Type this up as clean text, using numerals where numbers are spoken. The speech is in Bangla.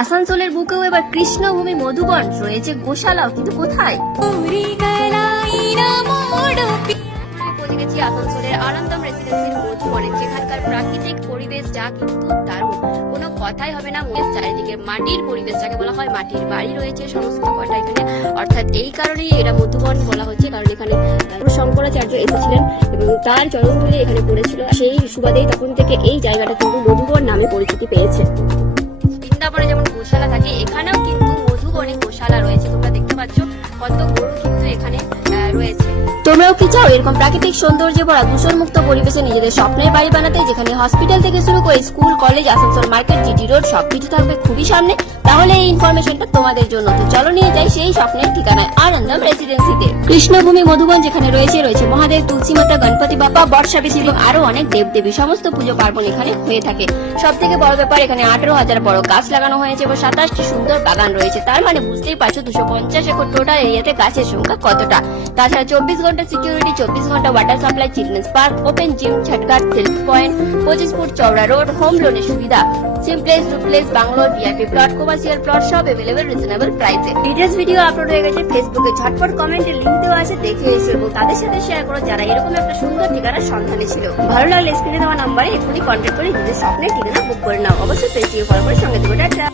আসানসোলের বুকেও এবার কৃষ্ণভূমি মধুবন রয়েছে, গোশালাও, কিন্তু কোথায়? পৌঁছে গেছি আসানসোলের আনন্দম রেসিডেন্সির মধুবনে, যেখানকার প্রাকৃতিক পরিবেশ যা কিন্তু দারুণ, কোনো কথাই হবে না। চারিদিকে মাটির পরিবেশ, যাকে বলা হয় মাটির বাড়ি রয়েছে সমস্ত কটা এখানে, অর্থাৎ এই কারণেই এটা মধুবন বলা হচ্ছে, কারণ এখানে শঙ্করাচার্য এসেছিলেন এবং তার চরণধুলি এখানে পড়েছিল। সেই সুবাদেই তখন থেকে এই জায়গাটা কিন্তু মধুবন নামে পরিচিতি পেয়েছে। বৃন্দাবনে যেমন গোশালা থাকে, এখানেও কিন্তু মধুবনে গোশালা রয়েছে। তোমরা দেখতে পাচ্ছ কত গরু কিন্তু এখানে রয়েছে। তোমরাও কি চাও এরকম প্রাকৃতিক সৌন্দর্য ভরা দূষণমুক্ত পরিবেশে নিজেদের স্বপ্নের বাড়ি বানাতে, যেখানে হসপিটাল থেকে শুরু করে school, college, Asansol market, GT road সবকিছু থাকবে খুবই সামনে? তাহলে এই ইনফরমেশনটা তোমাদের জন্য। তো চলো নিয়ে যাই সেই স্বপ্নের ঠিকানায়, আনন্দম রেসিডেন্সিতে। কৃষ্ণভূমি মধুবন যেখানে রয়েছে মহাদেব, তুলসী মাতা, গণপতি বাপ্পা, বর্ষা বিশি এবং আরো অনেক দেবদেবী, সমস্ত পুজো পার্বণ এখানে হয়ে থাকে। সব থেকে বড় ব্যাপার, এখানে 18,000 বড় গাছ লাগানো হয়েছে এবং 27টি সুন্দর বাগান রয়েছে। তার মানে বুঝতেই পারছো 250 একর টোটাল এরিয়াতে গাছের সংখ্যা কতটা। তাছাড়া 24 ঘন্টা সিকিউরিটি, 24 ঘন্টা water supply, children's park, open gym, ছটঘাট, সেলফি পয়েন্ট, 25 ফুট চওড়া রোড, হোম লোনের সুবিধা, simplex, duplex, bungalow, VIP plot, commercial plot সব अवेलेबल রিজনেবল প্রাইসে। ডিটেইলস ভিডিও আপলোড হয়ে গেছে ফেসবুকে, ঝটপট কমেন্টে লিংক দেওয়া আছে, দেখে এসো এবং তাদের সাথে শেয়ার করো যারা এরকম একটা সুন্দর ঠিকানার সন্ধানে ছিল। ভালো লাগলে স্ক্রিনে দেওয়া নাম্বারে এখনই কন্ট্যাক্ট করে নিজের স্বপ্নের ঠিকানা বুক করে নাও। অবশ্যই পেজটিকে ফলো করে সঙ্গে দেবো। টাটা।